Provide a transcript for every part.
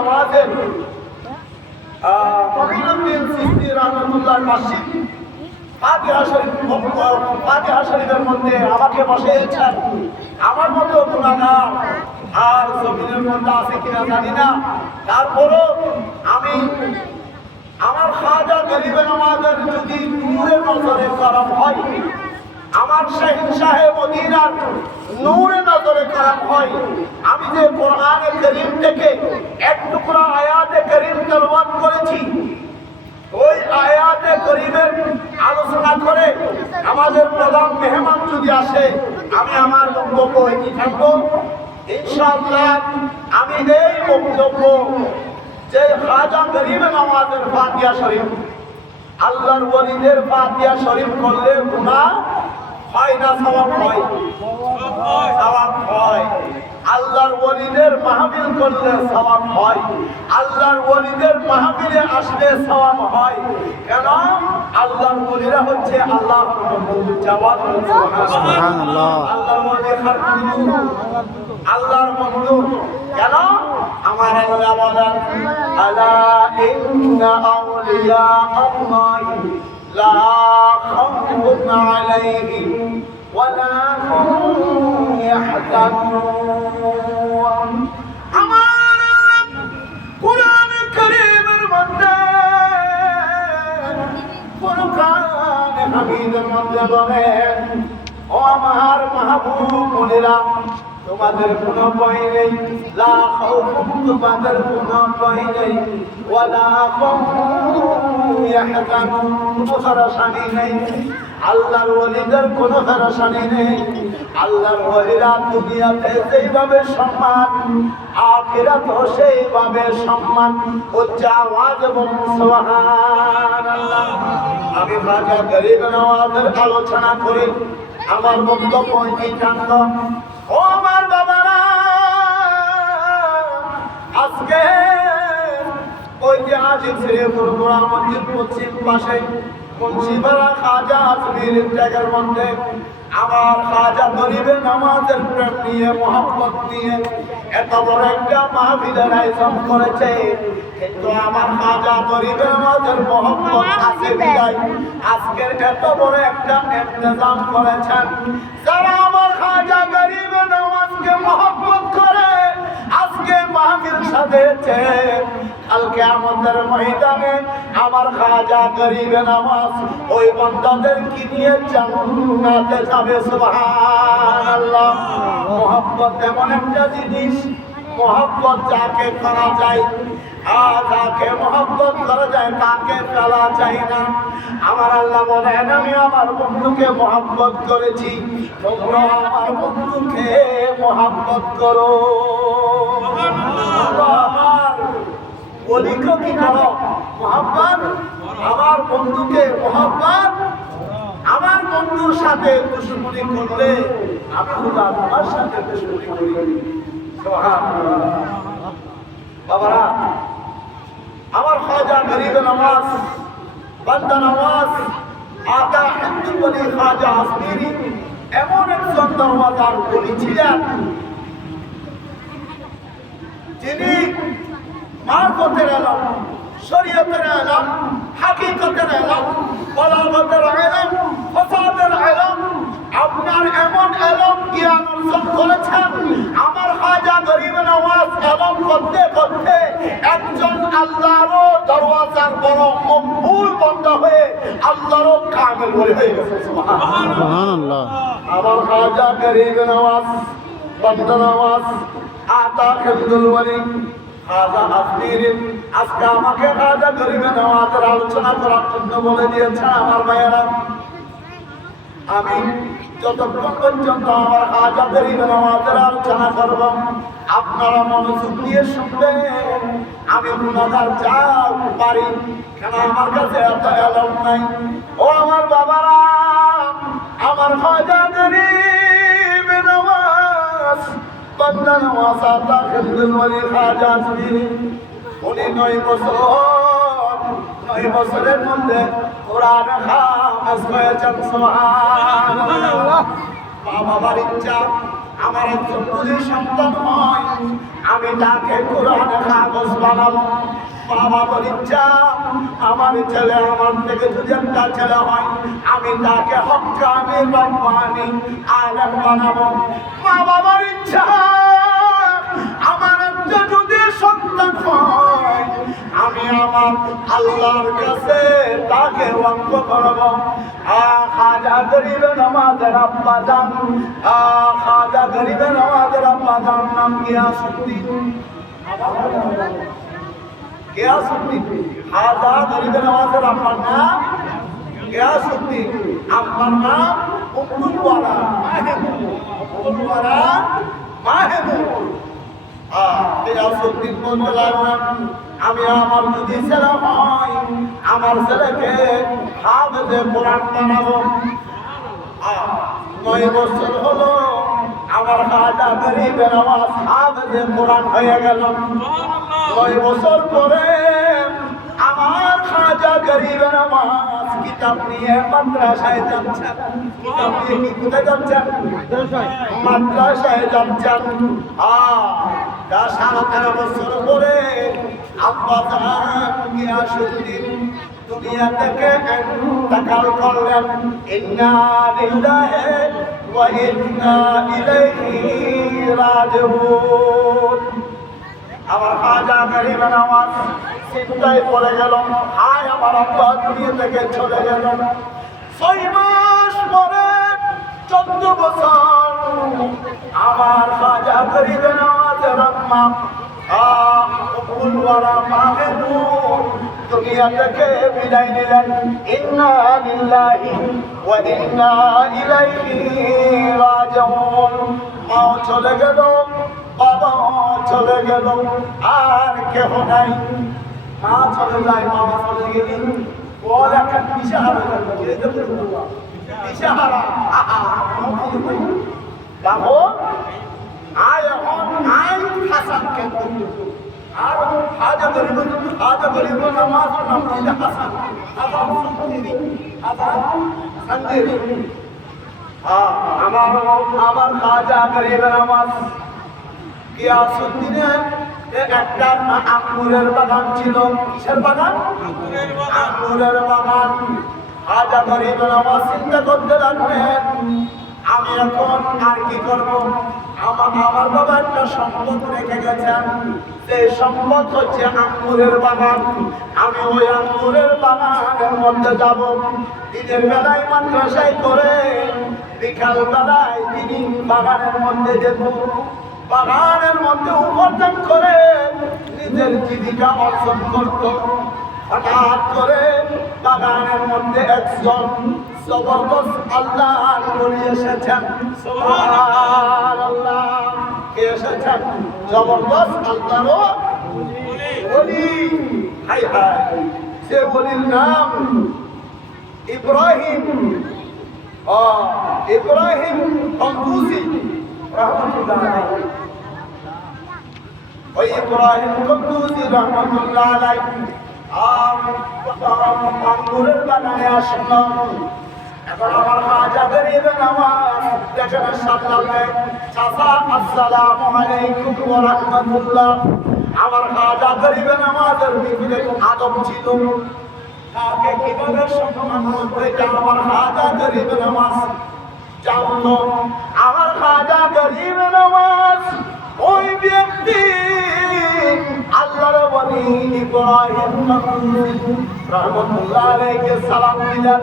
নামাজের মহিনুদ্দিন সিস্তি রহমতুল্লাহ মাসিক ফাতিহা শরীফ ফাতিহা মধ্যে আমাকে বসিয়েছেন। আমার মতো গুণাগার আর জমিনের মধ্যে আছে কিনা জানি না। তারপরও আমি আমার খাজা গরিবের আমাদের যদি নূরের নজরে করম হয় আমার শাহিন সাহেব মদিনার নূরে নজরে করম হয়। আমি যে কোরআনে করিম থেকে এক টুকরা আয়াতে করিম তেলাওয়াত করেছি, ওই আয়াতে করিমের আলোচনা করে আমাদের প্রধান মেহমান যদি আসে, আমি আমার বক্তব্য এটি থাকব। ইনশাআল্লাহ, আমি এই বক্তব্য যে খাজা গরিব নামাজের ফাতিহা শরীফ, আল্লাহর ওলিদের ফাতিহা শরীফ করলে গুনাহ হয় না সওয়াব হয়? সওয়াব হয়। আল্লাহর ওলিদের মাহফিল করলে সওয়াব হয়। আল্লাহর ওলিদের মাহফিলে আসলে সওয়াব হয়। কেন? আল্লাহর ওলিরা হচ্ছে আল্লাহর বন্ধু জবাব সুবহানাল্লাহ। আল্লাহর ওলি খারকুন্দু আল্লাহর বন্ধু কেন? আমার আল্লাহ বলেন আলা ইন্না আউলিয়া আল্লাহ লা খাউফুন আলাইহিম। ওয়ালা হুম ইয়াহজানুন আমার কোরআন কারীমের মধ্যে কোরআন হামিদের মধ্যে বলেন, ও আমার মাহবুব বলিরা তোমাদের কোনো ভয় নেই, লা খাউফুন তোমাদের কোনো ভয় নেই, ওয়ালা হুম ইয়াহজানুন, কোনো ফরাসানি নেই। আল্লাহর ওলিদের কোনো ফেরাসানি নেই। আল্লাহর ওলিরা দুনিয়াতে যেইভাবে সম্মান, আখিরাত সেইভাবে সম্মান উচ্চ আওয়াজ বলুন সুবহানাল্লাহ। আমি রাজা গরিব নওয়াজের আলোচনা করি। আমার বক্তব্য এই কাণ্ড ও আমার বাবারা, আজকে আজিব শ্রীপুর মন্দির পশ্চিম পাশে মুন্সিপাড়া খাজা আজমির জায়গার মধ্যে। আমার খাজা গরিবে নামাজের প্রেম নিয়ে মোহাম্মত নিয়ে। এত বড় একটা মাহফিলের আয়োজন করেছে। কিন্তু আমার খাজা গরিবে নামাজের মোহাম্মত আছে বিদায়। আজকের এত বড় একটা ইন্তজাম করেছেন। যারা আমার খাজা গরিবে নামাজকে মোহাম্মত করে, আজকে মাহফিল সাজেছে। কালকে আমাদের ময়দানে আমার খাজা গরিবে নামাজ ওই বন্দাদের কি নিয়ে জান্নাতে যাবে, সুবহানাল্লাহ। মোহাম্মত এমন একটা জিনিস মোহাম্মত যাকে করা যায়, আর যাকে মোহাম্মত করা যায় তাকে ফেলা যায় না। আমার আল্লাহ বলেন, আমি আমার বন্ধুকে মোহাম্মত করেছি, তোমরা আমার বন্ধুকে মোহাম্মত করো। আমার বলিকে কি করো মোহাম্মত আমার বন্ধুকে মোহাম্মত আমার বন্ধুর সাথে দুশ্মনী করলে আমি তোমার সাথে দুশ্মনী করি। বাবারা, আমার খাজা গরিব নামাজ, বান্দা নামাজ, আকা হিন্দু বলি খাজা আসমিরি এমন একজন দরওয়াজার বলি ছিলেন যিনি মারফতের এলাম শরীয়তের এলাম হাকিকতের এলাম বলাগতের এলাম ফসাদের এলাম। আপনার এমন এলম জ্ঞান অর্জন করেছেন? আমার হাজা গরিব নওয়াজ এলম করতে করতে একজন আল্লাহরও দরওয়াজার বড় মকবুল বন্ধ হয়ে আল্লাহরও কামেল বলে হয়ে গেছে। সুবহানাল্লাহ। আমার খাজা গরিব নওয়াজ বন্ধ নওয়াজ আতা খেন্দুল বলি খাজা আজকে আমাকে খাজা গরিব নওয়াজের আলোচনা করার জন্য বলে দিয়েছে আমার ভাইয়েরা। আমি যতক্ষণ পর্যন্ত আমার খাজা গরিব নওয়াজের আলোচনা করব, আপনারা মনোযোগ দিয়ে শুনবেন। আমি গুণাগার যাও পারি কেন আমার কাছে এত এলম নাই? ও আমার বাবারা, আমার খাজা গরিব। আসমির উনি নয় বছর, নয় বছরের বাবার ইচ্ছা, আমার একজন সন্তান হয়, আমি তাকে কোরআন কাগজ বানাবো। বাবা বলিচ্ছা আমার ছেলে, আমার থেকে যদি একটা ছেলে হয়, আমি তাকে হকানি রব্বানি আলেম বানাবো। মা বাবার ইচ্ছা। আমি আমার আল্লাহর কাছে তাকে ওয়াক্ফ করব। খাজা গরিবে নামাজের আব্বা জান খাজা গরিবে নামাজের আব্বা জান নাম গিয়াসুদ্দিন। গিয়াসুদ্দিন, খাজা গরিবে নামাজের আব্বার নাম গিয়াসুদ্দিন। আব্বার নাম উম্মুলওয়ালা মাহেমুদ উম্মুলওয়ালা মাহেমুদ গিয়াসুদ্দিন বলতে লাগলেন আমি আমার যদি ছেলে হয়, আমার ছেলেকে হাফেজে কোরআন বানাবো। নয় বছর হলো আমার খাজা গরিবের আমার হাফেজে কোরআন হয়ে গেল। নয় বছর পরে আমার খাজা গরিবের আমার কিতাব নিয়ে মাদ্রাসায় যাচ্ছেন কিতাব নিয়ে কি কোথায় যাচ্ছেন মাদ্রাসায় যাচ্ছেন আহ দুনিয়া থেকে আমার খাজা গরিব নামাজ চিন্তায় পড়ে গেল। হায় আমার আব্বা, দুনিয়া থেকে চলে গেল। ছয় মাস পরে চোদ্দ বছর, আমার খাজা গরিব নামাজের আম্মা ফুলওয়ালা মাহমুদ দুনিয়া থেকে বিদায় নিলেন ইন্না লিল্লাহি ওয়া ইন্না ইলাইহি রাজিউন মাও চলে গেল বাবা চলে গেল আর কেহ নাই মা চলে যায় বাবা চলে গেলি বল একটা দিশাহারা দিশাহারা এখন হাসানকে আর হাজা করিব হাজা করিব নামাজ নাম দিলে হাসান হাসান সন্দেরি হাসান সন্দেরি। আমার আমার খাজা করিব নামাজ। গিয়াসুদ্দিনের একটা আঙ্গুরের বাগান ছিল। কিসের বাগান? আঙ্গুরের বাগান। খাজা করিব নামাজ চিন্তা করতে লাগলেন। আমি এখন আর কি করব? আমার আমার বাবা একটা সম্পদ রেখে গেছেন। সেই সম্পদ হচ্ছে আঙ্গুরের বাগান আমি ওই আঙ্গুরের বাগানের মধ্যে যাব। দিনের বেলায় মাদ্রাসায় করে বিকাল বেলায় তিনি বাগানের মধ্যে যেত। বাগানের মধ্যে উপার্জন করে নিজের জীবিকা অর্জন করত। হঠাৎ করে বাগানের মধ্যে একজন জবরদস্ত আল্লাহ এসেছেন। জবরদস্ত আল্লাহরও বলি হাই হাই। সে বলির নাম ইব্রাহিম। ইব্রাহিম কম্পুসি রহমতুল্লাহ ওই ইব্রাহিম কম্পুসি রহমতুল্লাহ আলাইহি। আম, আঙ্গুরের বাগানে আসলাম। এখন আমার খাজা গরিবের নামাজ দেখেন সাল্লাল্লাহ চাচা আসসালামু আলাইকুম ওয়া রাহমাতুল্লাহ আমার খাজা গরিবের নামাজের ভিতরে আদব ছিল কাকে কীভাবে সম্মান করতে আমার খাজা গরিবের নামাজ জানতো আমার খাজা গরিবের নামাজ ওই ব্যক্তি আল্লাহর বলি, ইব্রাহিম রহমতুল্লাহ আলাইহি সালাম দিলেন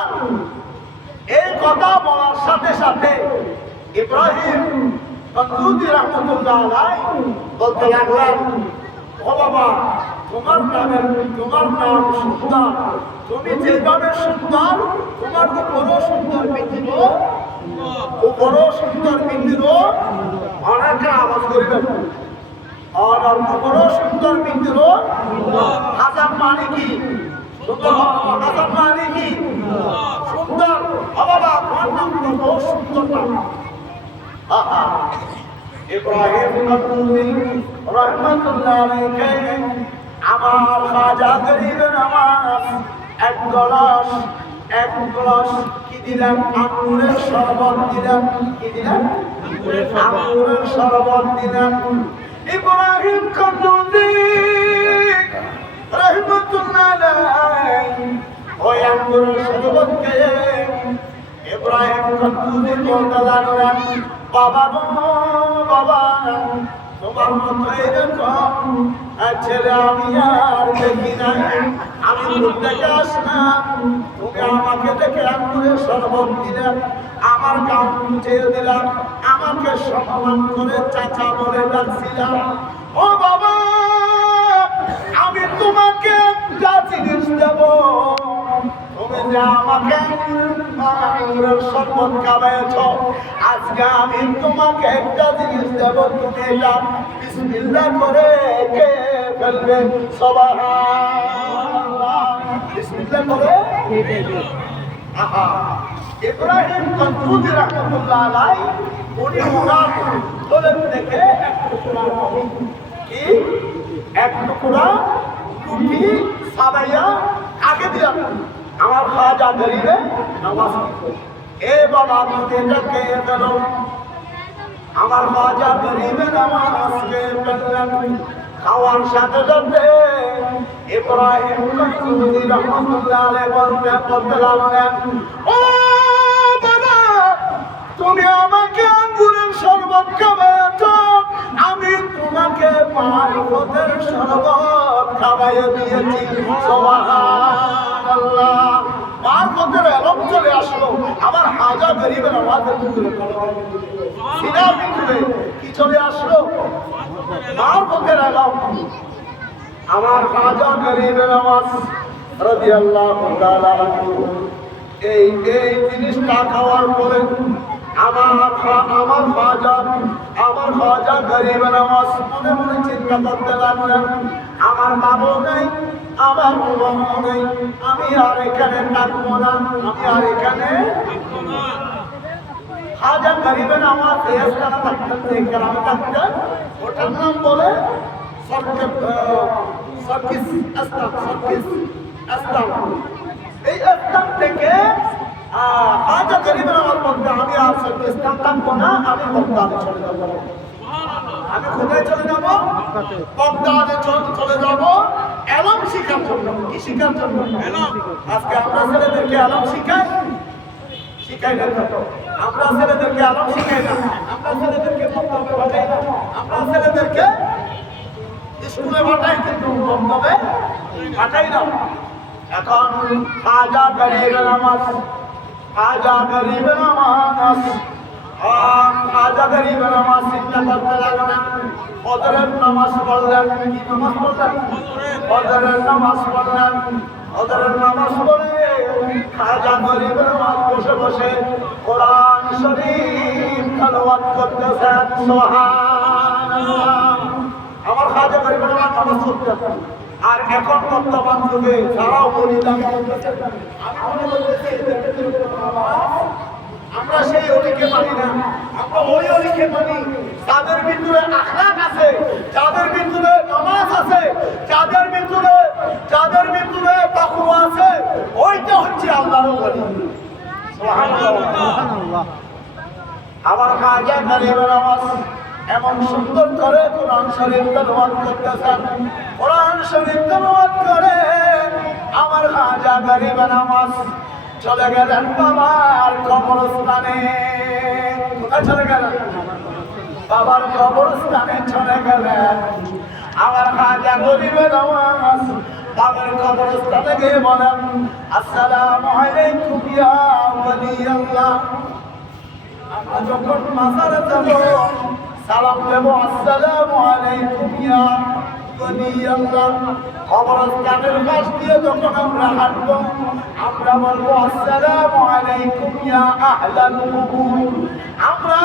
কথা বলার সাথে সাথে ইব্রাহিম বন্ধুদি রহমতুল্লাহ আলাইহি বলতে লাগলেন বাবা তোমার নামের, তোমার নাম সুন্দর। তুমি যেভাবে সুন্দর, তোমার তো বড় সুন্দর পৃথিবী ও বড় সুন্দর পৃথিবী অনেকে আওয়াজ করিবেন আর অল্প বড় সুন্দর মিত্র হাসান মানে কি? হাসান মানে কি? বাবা তোমার নাম কত সুন্দর নাম আহা ইব্রাহিম নবী রহমাতুল্লাহ আলাইহি আমার খাজা গরিবের আমার এক গলাস এক গ্লাস কি দিলেন আঙ্গুরের শরবত রহমাতুল্লাহ বাবা গো বাবা তোমার মতো এরকম ছেলে আমি আর দেখি না আমি থেকে আসলাম। তুমি আমাকে দেখে আঙ্গুরের শরবত দিলেন আমার গান মুছিয়ে দিলাম আমাকে সম্মান করে চাচা বলে ডাকছিলাম ও বাবা, আমি তোমাকে একটা জিনিস দেবো যে আমাকে শরবত খাওয়াইছ আজকে আমি তোমাকে একটা জিনিস দেব, তুমি এটা বিসমিল্লাহ করে কে ফেলবে। সুবহানাল্লাহ। বিসমিল্লাহ করে আহা। ইব্রাহিম কদ্দুদি রাহমাতুল্লাহ আলাই উনি ওনার তোলেন দেখে এক টুকরা কি? এক টুকরা রুটি সাবাইয়া আগে দিলাম। আমার খাজা গরিবে নামাজ এ বাবা তুমি এটা গেল আমার খাজা গরিবে নামাজ কে ফেললেন খাওয়ার সাথে সাথে তুমি আমাকে আঙ্গুরের শরবত খাওয়াচ্ছ আমি তোমাকে পার্বতের শরবত খাওয়াইয়ে দিয়েছি। সুবহানাল্লাহ পার্বতের এলম চলে আসলো। আমার হাজা গরিবের আমাদের ভিতরে সিনার ভিতরে কি চলে আসলো? পার্বতের এলম আমার হাজা গরিবের আওয়াজ। তাআলা আনহু। এই এই জিনিসটা খাওয়ার পরে আমার আমার খাজা আমার খাজা গরিব নামাজ মনে মনে চিন্তা করতে আমার বাবু নেই। আমার বাবু নেই। আমি আর এখানে থাকব না। আমি আর এখানে খাজা গরিব নামাজ এস্তানা থাকতেন গ্রামে থাকতেন ওটার নাম বলে সরকে সরকিস আস্তান সরকিস আস্তান এই স্থান থেকে আহ, হাজা গরিবের আমার মধ্যে আমি আর না আমি বগদাদে চলে যাব। আমি কোথায় চলে যাব? চলে চলে যাব। এলম শিখার জন্য। কি শিখার জন্য? আজকে আমরা ছেলেদেরকে এলম শিখাই? শিখাই না তো। আমরা ছেলেদেরকে আলম শিখাই না। আমরা ছেলেদেরকে বক্তব্যে পাঠাই না। আমরা ছেলেদেরকে স্কুলে পাঠাই কিন্তু বক্তব্যে পাঠাই না। এখন খাজা গরিব নামাজ খাজা গরিব নামাজ। আম খাজা নামাজ চিন্তা করতে লাগলেন নামাজ পড়লেন কি নামাজ পড়লেন ফজরের নামাজ পড়লেন ফজরের নামাজ পড়ে খাজা গরিব নামাজ বসে বসে কোরআন শরীফ তেলাওয়াত করতেছেন সুবহানাল্লাহ। আমার খাজা গরিব নামাজ নামাজ আর এখন বর্তমান যুগে যারাও বলি আমি আমরা সেই অলিকে মানি না। আমরা ওই অলিকে মানি। যাদের ভিতরে আখলাক আছে, যাদের ভিতরে নামাজ আছে, যাদের ভিতরে যাদের ভিতরে তাকওয়া আছে, ওইটা হচ্ছে আল্লাহর সুবহানাল্লাহ। আমার খাজা গরিবের নামাজ এমন সুন্দর করে কোরআন শরীফ তেলাওয়াত করতেছেন। কোরআন শরীফ তেলাওয়াত করে আমার খাজা গরিবের নামাজ চলে গেলেন বাবার কবরস্থানে। কোথায় চলে গেলেন? বাবার কবরস্থানে চলে গেলেন। আমার খাজা গরিবের নামাজ বাবার কবরস্থানে গিয়ে বলেন, আসসালামু আলাইকুম ইয়া ওয়ালি আল্লাহ আমরা যখন মাজারে যাব, সালাম দেব, আসসালামু আলাইকুম ইয়া কবরস্থানের পাশ দিয়ে যখন আমরা হাঁটব, আমরা বলব, আসসালামু আলাইকুম ইয়া আহলাল কুবুর। আমরা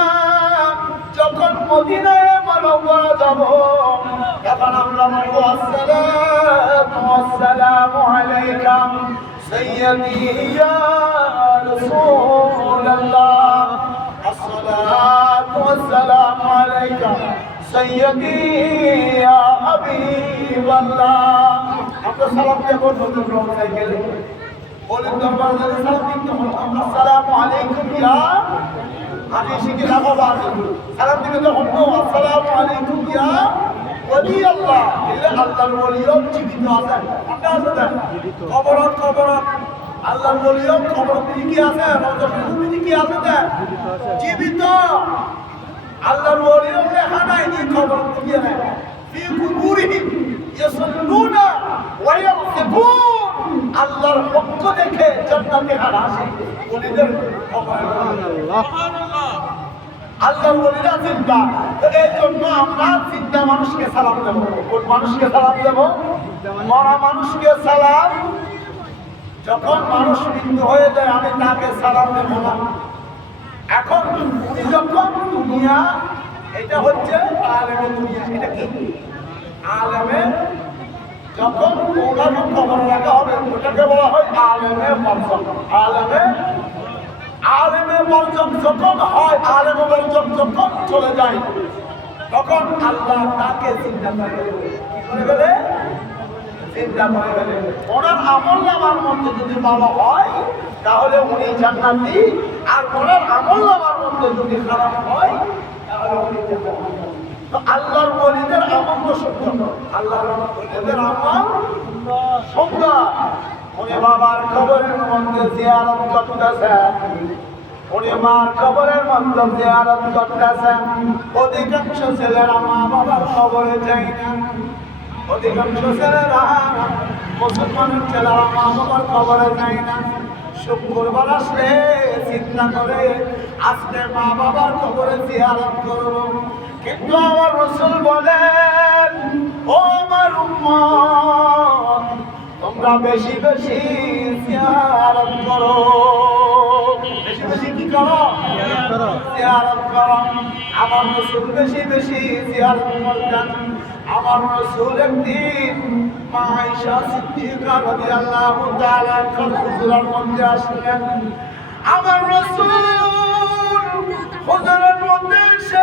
যখন মদিনায় মানবরা যাব, তখন আমরা বলব, আসসালাতু ওয়াসসালামু আলাইকা সাইয়্যিদি ইয়া রাসূলুল্লাহ। আসসালাতু ওয়াসসালামু আলাইকা সাইয়্যিদি ইয়া হাবিবাল্লাহ আমরা সালাম দেব নতুন রমজান গেলে বলেন দরবার সালাম দিতে হবে আসসালামু আলাইকুম আমি শিখে লাভবান সালাম আল্লাহ এলে আছে কবরত তিনি কি আছে কি জীবিত আল্লাহর ওলিও লেখা নাই কবরত তিনি নাই। কুবুরিহিম ইয়াসাল্লুনা ওয়া ইয়ারফিকুন আল্লাহর পক্ষ দেখে জান্নাতে হারা ওলিদের আল্লাহর ওলিরা তো এই জন্য আমরা চিন্তা মানুষকে সালাম দেবো। কোন মানুষকে সালাম দেবো? মরা মানুষকে সালাম। যখন মানুষ মৃত্যু হয়ে যায়, আমি তাকে সালাম দেবো না। এখন যখন দুনিয়া এটা হচ্ছে আলেমে দুনিয়া। এটা কি? আলেমে যখন ওনাকে খবর রাখা হবে, ওটাকে বলা হয় আলেমে মরজম আলেমে আলেমে মরজম যখন হয়, আলেমে মরজম যখন চলে যায়, তখন আল্লাহ তাকে চিন্তা করে গেলে চিন্তা করে গেলে ওনার আমল নামার মধ্যে যদি ভালো হয়, তাহলে উনি জান্নাতি। আর ওনার আমল নামার মধ্যে যদি খারাপ হয় তো আল্লাহর ওলিদের আমল সত্য। আল্লাহর ওলিদের আমল সত্য। উনি বাবার কবরের মধ্যে জিয়ারত করতেছেন। উনি মার কবরের মধ্যে জিয়ারত করতেছেন। অধিকাংশ ছেলেরা মা বাবার কবরে যায় না। অধিকাংশ ছেলেরা মুসলমানের ছেলেরা মা বাবার কবরে যায় না। শুক্রবার আসলে চিন্তা করে, আজকে মা বাবার কবরে জিয়ারত করব। কিন্তু আমার রসুল বলেন, ও আমার তোমরা বেশি বেশি জিয়ারত করো। বেশি বেশি কি করো। জিয়ারত করো। আমার রসুল বেশি বেশি জিয়ারত করতেন। আমার রসুল একদিন মা আয়েশা সিদ্দিকা রাদিয়াল্লাহু তাআলা হুজুরের মধ্যে আসলেন। আমার রসুল হুজুরের মধ্যে এসে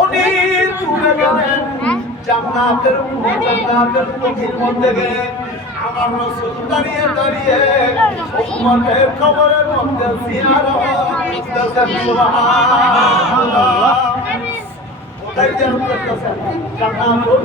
উনি চলে গেলেন। জান্নাতের জান্নাতের পথের মধ্যে গেলেন আমার রসুল দাঁড়িয়ে দাঁড়িয়ে উম্মতের কবরের মধ্যে জিয়ারত করতেছেন। সুবহানাল্লাহ। কোথায় জিয়ারত করতেছেন। জান্নাতুল